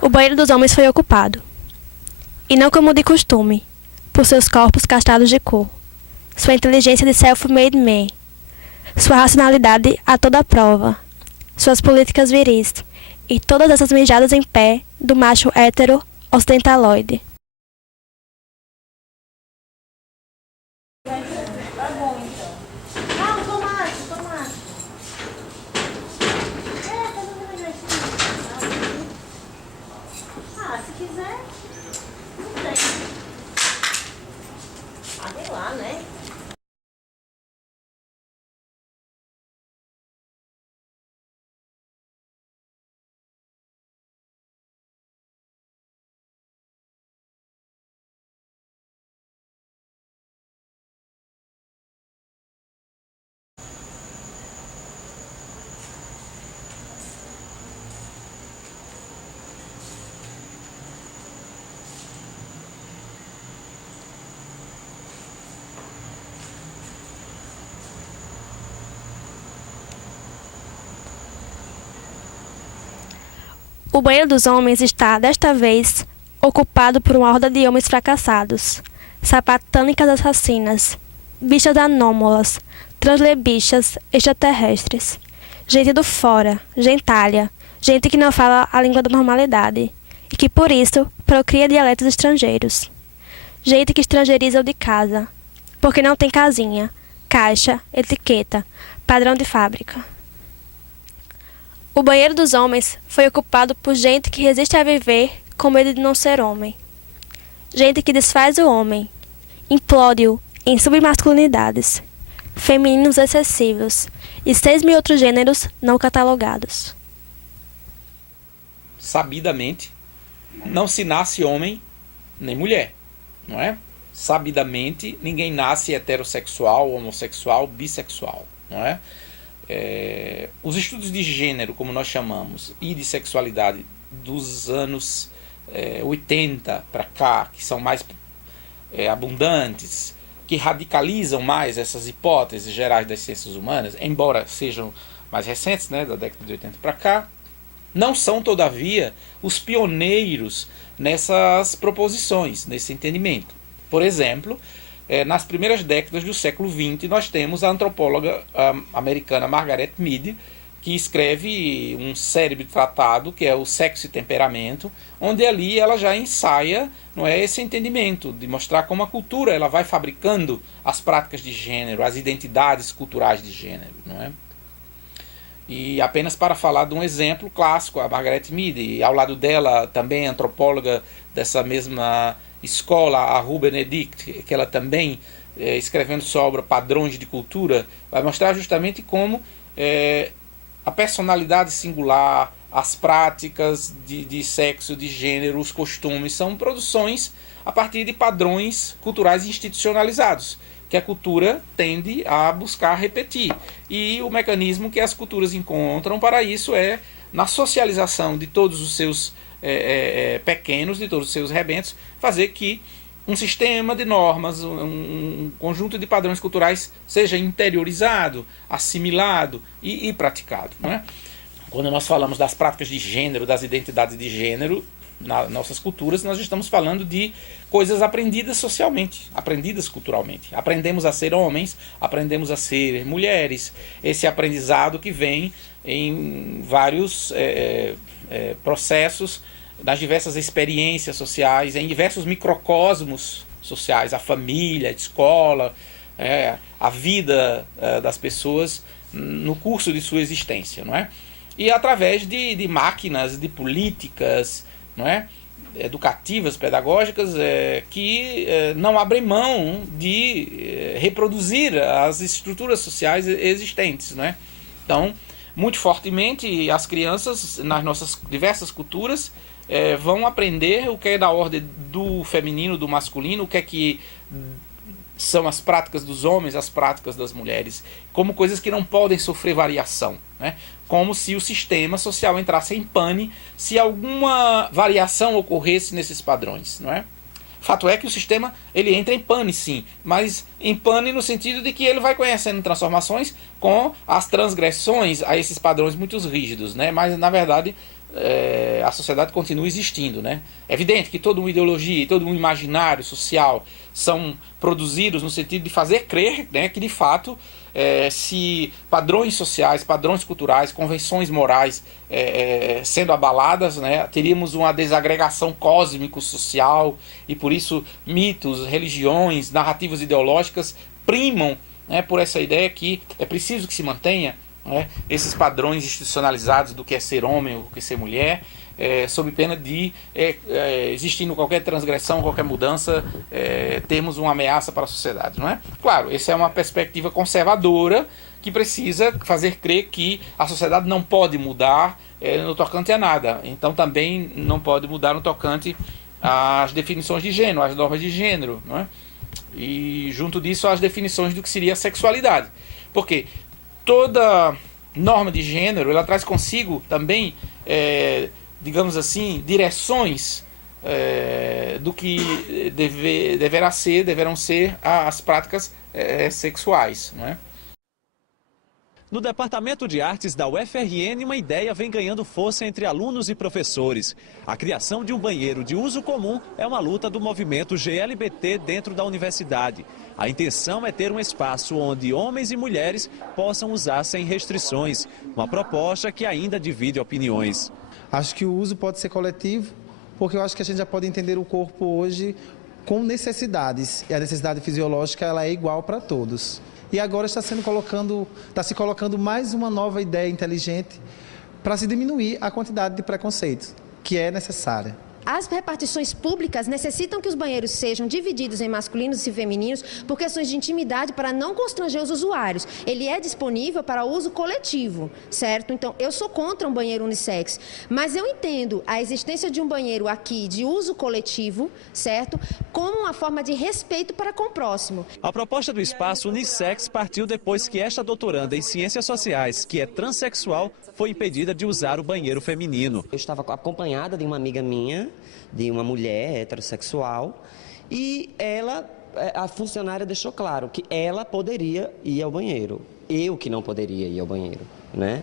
O banheiro dos homens foi ocupado, e não como de costume, por seus corpos castrados de cor, sua inteligência de self-made man, sua racionalidade a toda prova, suas políticas viris, e todas essas mijadas em pé do macho hétero ocidentaloide. Tá bom, então. Ah, tomate. Tá fazendo jeitinho. Ah, se quiser, não tem. Ah, vem lá, né? O banheiro dos homens está, desta vez, ocupado por uma horda de homens fracassados, sapatânicas assassinas, bichas anômalas, translebichas extraterrestres, gente do fora, gentalha, gente que não fala a língua da normalidade e que, por isso, procria dialetos estrangeiros. Gente que estrangeiriza o de casa, porque não tem casinha, caixa, etiqueta, padrão de fábrica. O banheiro dos homens foi ocupado por gente que resiste a viver com medo de não ser homem. Gente que desfaz o homem, implode-o em submasculinidades, femininos excessivos e 6.000 outros gêneros não catalogados. Sabidamente, não se nasce homem nem mulher, não é? Sabidamente, ninguém nasce heterossexual, homossexual, bissexual, não é? Os estudos de gênero, como nós chamamos, e de sexualidade dos anos 80 para cá, que são mais abundantes, que radicalizam mais essas hipóteses gerais das ciências humanas, embora sejam mais recentes, né, da década de 80 para cá, não são, todavia, os pioneiros nessas proposições, nesse entendimento. Por exemplo, nas primeiras décadas do século XX, nós temos a antropóloga americana Margaret Mead, que escreve um célebre tratado, que é o Sexo e Temperamento, onde ali ela já ensaia, não é, esse entendimento, de mostrar como a cultura ela vai fabricando as práticas de gênero, as identidades culturais de gênero. Não é? E apenas para falar de um exemplo clássico, a Margaret Mead, e ao lado dela também antropóloga dessa mesma escola, a Rue Benedict, que ela também, escrevendo sua obra Padrões de Cultura, vai mostrar justamente como a personalidade singular, as práticas de sexo, de gênero, os costumes, são produções a partir de padrões culturais institucionalizados, que a cultura tende a buscar repetir. E o mecanismo que as culturas encontram para isso é na socialização de todos os seus pequenos, de todos os seus rebentos, fazer que um sistema de normas, um conjunto de padrões culturais seja interiorizado, assimilado e praticado. Não é? Quando nós falamos das práticas de gênero, das identidades de gênero, nas nossas culturas, nós estamos falando de coisas aprendidas socialmente, aprendidas culturalmente. Aprendemos a ser homens, aprendemos a ser mulheres. Esse aprendizado que vem em vários processos, das diversas experiências sociais, em diversos microcosmos sociais, a família, a escola, a vida das pessoas no curso de sua existência, não é? E através de máquinas, de políticas, não é? Educativas, pedagógicas, que não abrem mão de reproduzir as estruturas sociais existentes, não é? Então, muito fortemente, as crianças, nas nossas diversas culturas, vão aprender o que é da ordem do feminino, do masculino, o que são as práticas dos homens, as práticas das mulheres, como coisas que não podem sofrer variação, né? Como se o sistema social entrasse em pane se alguma variação ocorresse nesses padrões, não é? Fato é que o sistema ele entra em pane, sim, mas em pane no sentido de que ele vai conhecendo transformações com as transgressões a esses padrões muito rígidos, né? Mas na verdade a sociedade continua existindo, né? É evidente que toda uma ideologia e todo um imaginário social são produzidos no sentido de fazer crer, né, que de fato se padrões sociais, padrões culturais, convenções morais sendo abaladas, né, teríamos uma desagregação cósmico-social e por isso mitos, religiões, narrativas ideológicas primam, né, por essa ideia que é preciso que se mantenha, né, esses padrões institucionalizados do que é ser homem ou do que é ser mulher, sob pena de, existindo qualquer transgressão, qualquer mudança, termos uma ameaça para a sociedade, não é? Claro, essa é uma perspectiva conservadora que precisa fazer crer que a sociedade não pode mudar no tocante a nada. Então também não pode mudar no tocante às definições de gênero, às normas de gênero, não é? E junto disso as definições do que seria a sexualidade. Porque toda norma de gênero, ela traz consigo também, digamos assim, direções do que deverão ser as práticas sexuais, não é? No Departamento de Artes da UFRN, uma ideia vem ganhando força entre alunos e professores. A criação de um banheiro de uso comum é uma luta do movimento GLBT dentro da universidade. A intenção é ter um espaço onde homens e mulheres possam usar sem restrições. Uma proposta que ainda divide opiniões. Acho que o uso pode ser coletivo, porque eu acho que a gente já pode entender o corpo hoje com necessidades. E a necessidade fisiológica ela é igual para todos. E agora está se colocando mais uma nova ideia inteligente para se diminuir a quantidade de preconceito que é necessária. As repartições públicas necessitam que os banheiros sejam divididos em masculinos e femininos por questões de intimidade para não constranger os usuários. Ele é disponível para uso coletivo, certo? Então, eu sou contra um banheiro unissex, mas eu entendo a existência de um banheiro aqui de uso coletivo, certo? Como uma forma de respeito para com o próximo. A proposta do espaço unissex partiu depois que esta doutoranda em Ciências Sociais, que é transexual, foi impedida de usar o banheiro feminino. Eu estava acompanhada de uma amiga minha, de uma mulher heterossexual, e a funcionária deixou claro que ela poderia ir ao banheiro. Eu que não poderia ir ao banheiro, né?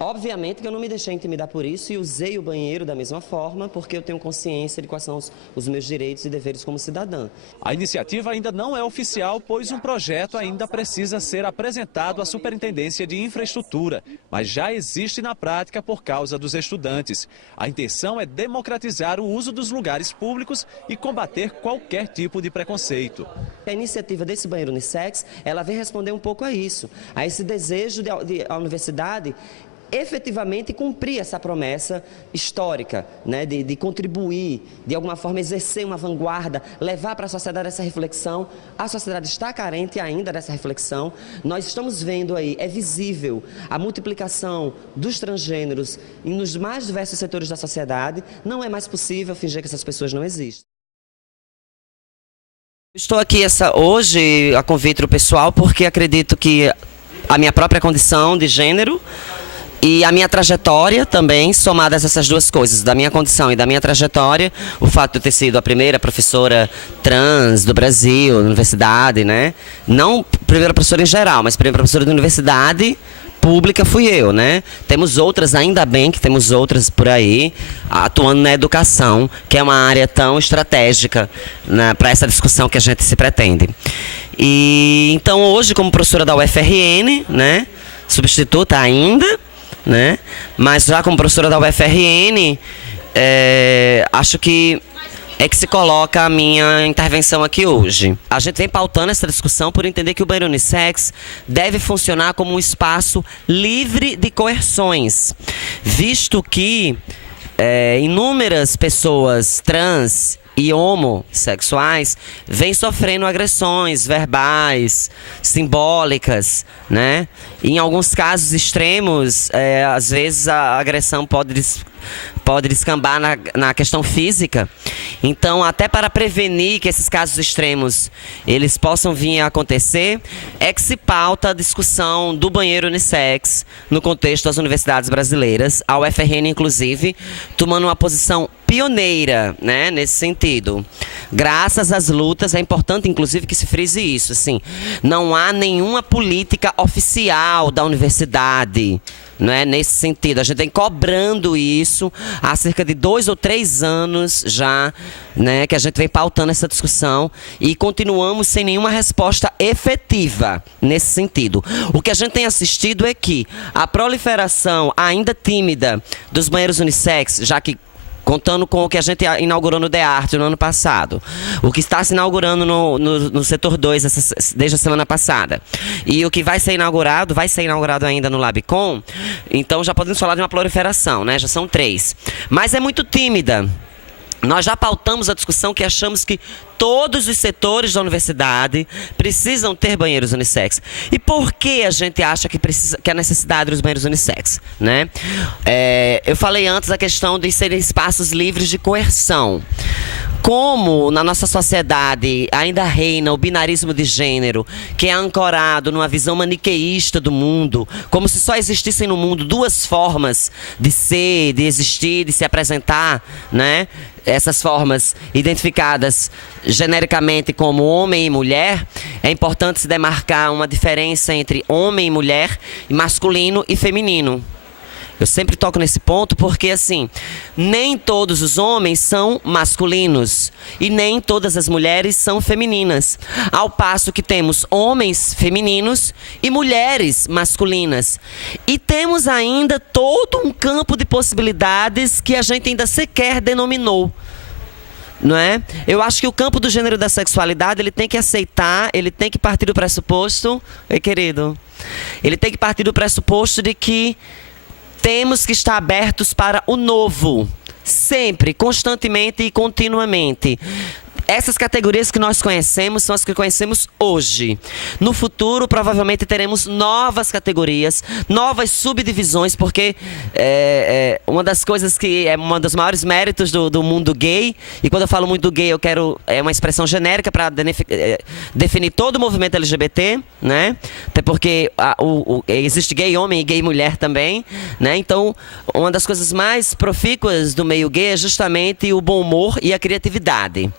Obviamente que eu não me deixei intimidar por isso e usei o banheiro da mesma forma, porque eu tenho consciência de quais são os meus direitos e deveres como cidadã. A iniciativa ainda não é oficial, pois um projeto ainda precisa ser apresentado à Superintendência de Infraestrutura, mas já existe na prática por causa dos estudantes. A intenção é democratizar o uso dos lugares públicos e combater qualquer tipo de preconceito. A iniciativa desse banheiro unissex, ela vem responder um pouco a isso, a esse desejo a universidade efetivamente cumprir essa promessa histórica, né, de contribuir, de alguma forma exercer uma vanguarda, levar para a sociedade essa reflexão. A sociedade está carente ainda dessa reflexão. Nós estamos vendo aí, é visível a multiplicação dos transgêneros nos mais diversos setores da sociedade. Não é mais possível fingir que essas pessoas não existem. Estou aqui hoje a convite do pessoal porque acredito que a minha própria condição de gênero e a minha trajetória também, somadas essas duas coisas, da minha condição e da minha trajetória, o fato de eu ter sido a primeira professora trans do Brasil, na universidade, né? Não primeira professora em geral, mas primeira professora da universidade pública fui eu, né? Temos outras, ainda bem que temos outras por aí, atuando na educação, que é uma área tão estratégica, né, para essa discussão que a gente se pretende. E então hoje, como professora da UFRN, né, substituta ainda, né? Mas já como professora da UFRN, acho que se coloca a minha intervenção aqui hoje. A gente vem pautando essa discussão por entender que o banheiro unissex deve funcionar como um espaço livre de coerções, visto que inúmeras pessoas trans e homossexuais vêm sofrendo agressões verbais, simbólicas, né? E em alguns casos extremos, às vezes a agressão pode descambar na questão física. Então, até para prevenir que esses casos extremos eles possam vir a acontecer, é que se pauta a discussão do banheiro unissex no contexto das universidades brasileiras, a UFRN, inclusive, tomando uma posição pioneira, né, nesse sentido. Graças às lutas, é importante, inclusive, que se frise isso, assim, não há nenhuma política oficial da universidade, não é? Nesse sentido, a gente vem cobrando isso há cerca de 2 ou 3 anos já, né? Que a gente vem pautando essa discussão e continuamos sem nenhuma resposta efetiva nesse sentido. O que a gente tem assistido é que a proliferação ainda tímida dos banheiros unissex, já que contando com o que a gente inaugurou no DEARTE no ano passado, o que está se inaugurando no setor 2 desde a semana passada, e o que vai ser inaugurado ainda no Labcom, então já podemos falar de uma proliferação, né? Já são 3. Mas é muito tímida. Nós já pautamos a discussão que achamos que todos os setores da universidade precisam ter banheiros unissex. E por que a gente acha que a necessidade dos banheiros unissex, né? Eu falei antes a questão de serem espaços livres de coerção. Como na nossa sociedade ainda reina o binarismo de gênero, que é ancorado numa visão maniqueísta do mundo, como se só existissem no mundo 2 formas de ser, de existir, de se apresentar, né? Essas formas identificadas genericamente como homem e mulher, é importante se demarcar uma diferença entre homem e mulher, masculino e feminino. Eu sempre toco nesse ponto porque, assim, nem todos os homens são masculinos e nem todas as mulheres são femininas. Ao passo que temos homens femininos e mulheres masculinas. E temos ainda todo um campo de possibilidades que a gente ainda sequer denominou. Não é? Eu acho que o campo do gênero e da sexualidade, ele tem que aceitar, ele tem que partir do pressuposto... Oi, querido. Ele tem que partir do pressuposto de que temos que estar abertos para o novo, sempre, constantemente e continuamente. Essas categorias que nós conhecemos são as que conhecemos hoje. No futuro, provavelmente teremos novas categorias, novas subdivisões, porque uma das coisas que é um dos maiores méritos do mundo gay, e quando eu falo mundo gay, eu quero uma expressão genérica para definir todo o movimento LGBT, né? Até porque existe gay homem e gay mulher também, né? Então, uma das coisas mais profícuas do meio gay é justamente o bom humor e a criatividade.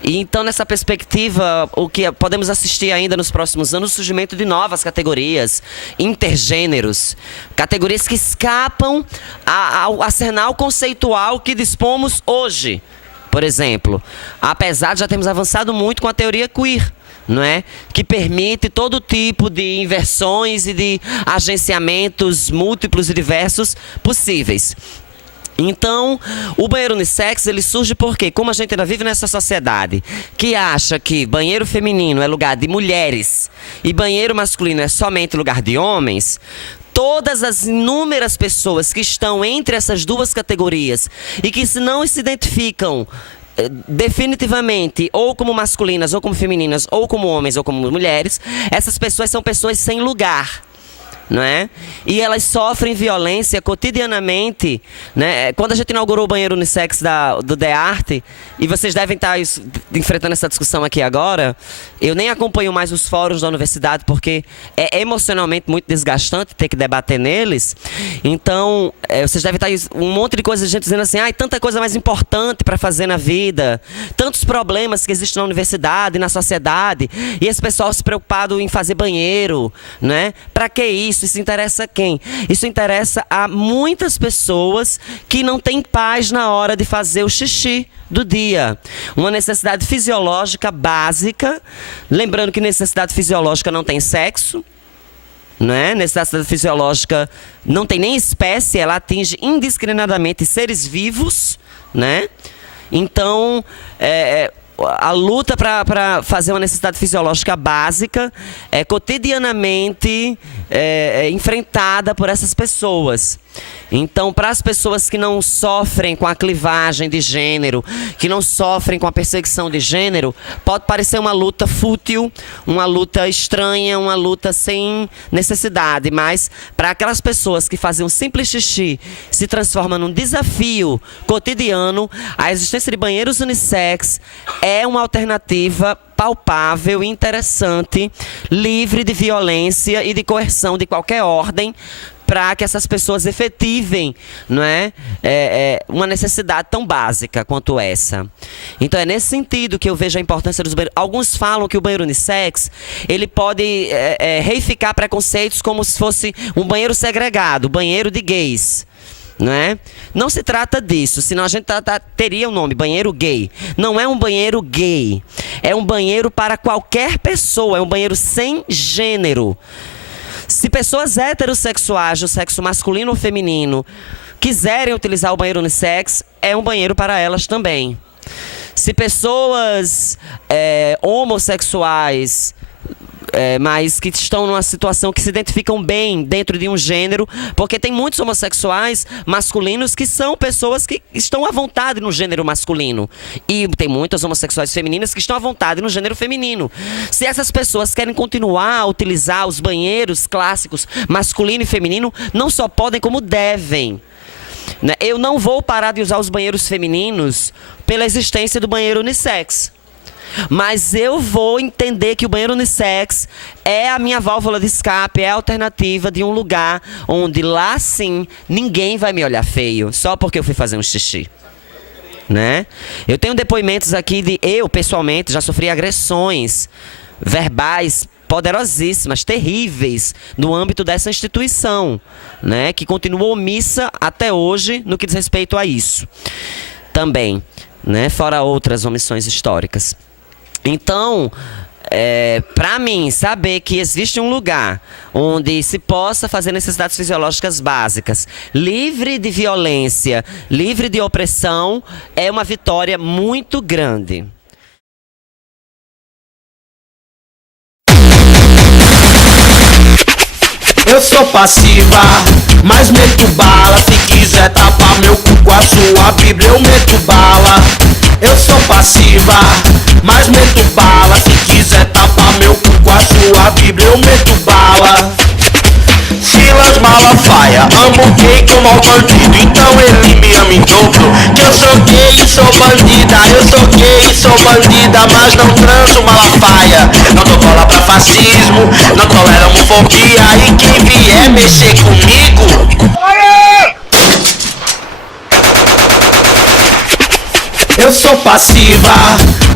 E então, nessa perspectiva, o que podemos assistir ainda nos próximos anos, o surgimento de novas categorias, intergêneros, categorias que escapam ao arsenal conceitual que dispomos hoje. Por exemplo, apesar de já termos avançado muito com a teoria queer, não é? Que permite todo tipo de inversões e de agenciamentos múltiplos e diversos possíveis. Então, o banheiro unissex, ele surge porque, como a gente ainda vive nessa sociedade que acha que banheiro feminino é lugar de mulheres e banheiro masculino é somente lugar de homens, todas as inúmeras pessoas que estão entre essas 2 categorias e que se não se identificam definitivamente ou como masculinas, ou como femininas, ou como homens, ou como mulheres, essas pessoas são pessoas sem lugar. Não é? E elas sofrem violência cotidianamente, né? Quando a gente inaugurou o banheiro unissex do DEARTE, e vocês devem estar enfrentando essa discussão aqui agora, eu nem acompanho mais os fóruns da universidade porque é emocionalmente muito desgastante ter que debater neles. Então, vocês devem estar um monte de coisa, de gente dizendo assim, tanta coisa mais importante para fazer na vida, tantos problemas que existem na universidade, na sociedade, e esse pessoal se preocupado em fazer banheiro, né? Para que isso? Isso interessa a quem? Isso interessa a muitas pessoas que não têm paz na hora de fazer o xixi do dia. Uma necessidade fisiológica básica. Lembrando que necessidade fisiológica não tem sexo, né? Necessidade fisiológica não tem nem espécie, ela atinge indiscriminadamente seres vivos, né? Então, a luta para fazer uma necessidade fisiológica básica é cotidianamente enfrentada por essas pessoas. Então, para as pessoas que não sofrem com a clivagem de gênero, que não sofrem com a perseguição de gênero, pode parecer uma luta fútil, uma luta estranha, uma luta sem necessidade, mas para aquelas pessoas que fazem um simples xixi se transforma num desafio cotidiano, a existência de banheiros unissex é uma alternativa palpável, interessante, livre de violência e de coerção de qualquer ordem, para que essas pessoas efetivem, não é, uma necessidade tão básica quanto essa. Então é nesse sentido que eu vejo a importância dos banheiros. Alguns falam que o banheiro unissex ele pode reificar preconceitos como se fosse um banheiro segregado, banheiro de gays. Não é? Não se trata disso, senão a gente teria o nome banheiro gay. Não é um banheiro gay, é um banheiro para qualquer pessoa, é um banheiro sem gênero. Se pessoas heterossexuais do sexo masculino ou feminino quiserem utilizar o banheiro unissex, é um banheiro para elas também. Se pessoas homossexuais, mas que estão numa situação que se identificam bem dentro de um gênero, porque tem muitos homossexuais masculinos que são pessoas que estão à vontade no gênero masculino, e tem muitas homossexuais femininas que estão à vontade no gênero feminino. Se essas pessoas querem continuar a utilizar os banheiros clássicos masculino e feminino, não só podem como devem. Eu não vou parar de usar os banheiros femininos pela existência do banheiro unissex. Mas eu vou entender que o banheiro unissex é a minha válvula de escape, é a alternativa de um lugar onde lá sim ninguém vai me olhar feio só porque eu fui fazer um xixi, né? Eu tenho depoimentos aqui de eu pessoalmente já sofri agressões verbais poderosíssimas, terríveis no âmbito dessa instituição, né? Que continua omissa até hoje no que diz respeito a isso também, né? Fora outras omissões históricas. Então, para mim, saber que existe um lugar onde se possa fazer necessidades fisiológicas básicas, livre de violência, livre de opressão, é uma vitória muito grande. Eu sou passiva, mas meto bala. Se quiser tapar meu cu com a sua Bíblia, eu meto bala. Eu sou passiva, mas meto bala. Se quiser tapar meu cu com a sua Bíblia, eu meto bala. Silas Malafaia, amo gay como ao bandido, então ele me ama em dobro. Que eu sou gay e sou bandida, eu sou gay e sou bandida, mas não transo Malafaia. Não dou bola pra fascismo, não tolero homofobia, e quem vier mexer comigo... Eu sou passiva,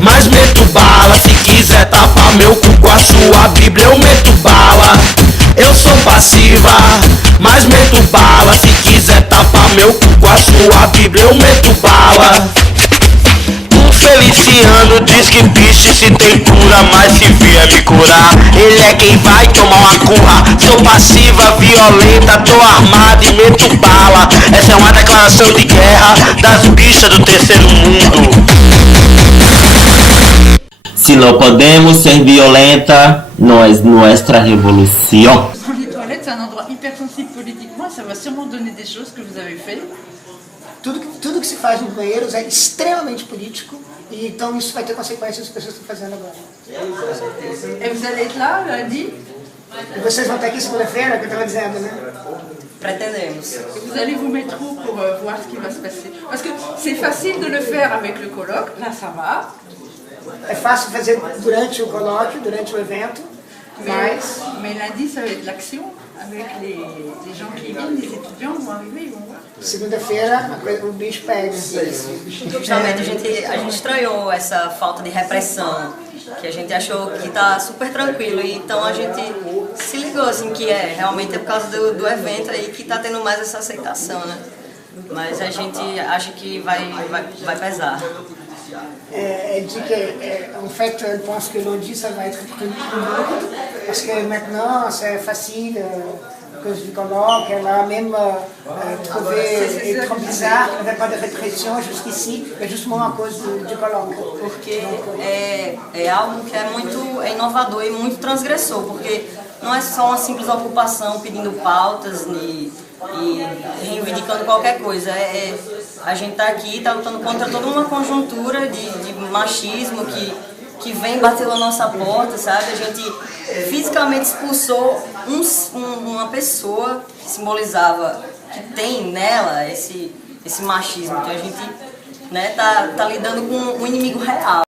mas meto bala. Se quiser tapar meu cu com a sua Bíblia, eu meto bala. Eu sou passiva, mas meto bala. Se quiser tapar meu cu com a sua Bíblia, eu meto bala. O Feliciano diz que bicho se tem cura, mas se vier me curar, ele é quem vai tomar uma curra. Sou passiva, violenta, tô armada e meto bala. Essa é uma declaração de guerra das bichas do terceiro mundo. Si no podemos ser violenta, no es nuestra revolución. Les toilettes, c'est un endroit hyper sensible politiquement, ça va sûrement donner des choses que vous avez fait. Tudo que se faz nos banheiros é extremamente político, e então isso vai ter consequências das pessoas que estão fazendo agora. Et vous allez être là lundi? E vocês vão estar aqui segunda-feira, que eu estava dizendo, né? Pretendemos. Et vous allez vous mettre où pour voir ce qui va se passer? Parce que c'est facile de le faire avec le colloque, là ça va. É fácil fazer durante o colóquio, durante o evento, mas lundi ça va être l'action avec les gens qui viennent, les étudiants vont arriver, ils vont voir. Segunda-feira o bicho pega. Justamente a gente estranhou essa falta de repressão, que a gente achou que tá super tranquilo, e então a gente se ligou assim que realmente é por causa do evento aí que tá tendo mais essa aceitação, né? Mas a gente acha que vai pesar. Elle dit qu'en fait, elle pense que lundi, ça va être plus lourd, parce que maintenant, c'est facile, à cause du colloque, elle a même trouvé être bizarre, il n'y avait pas de répression jusqu'ici, mais justement à cause du colloque. Porque é algo que é muito inovador e muito transgressor, porque não é só uma simples ocupação pedindo pautas e reivindicando qualquer coisa. A gente está aqui, está lutando contra toda uma conjuntura de machismo que vem bater na nossa porta, sabe? A gente fisicamente expulsou uma pessoa que simbolizava, que tem nela esse machismo. Então a gente tá lidando com um inimigo real.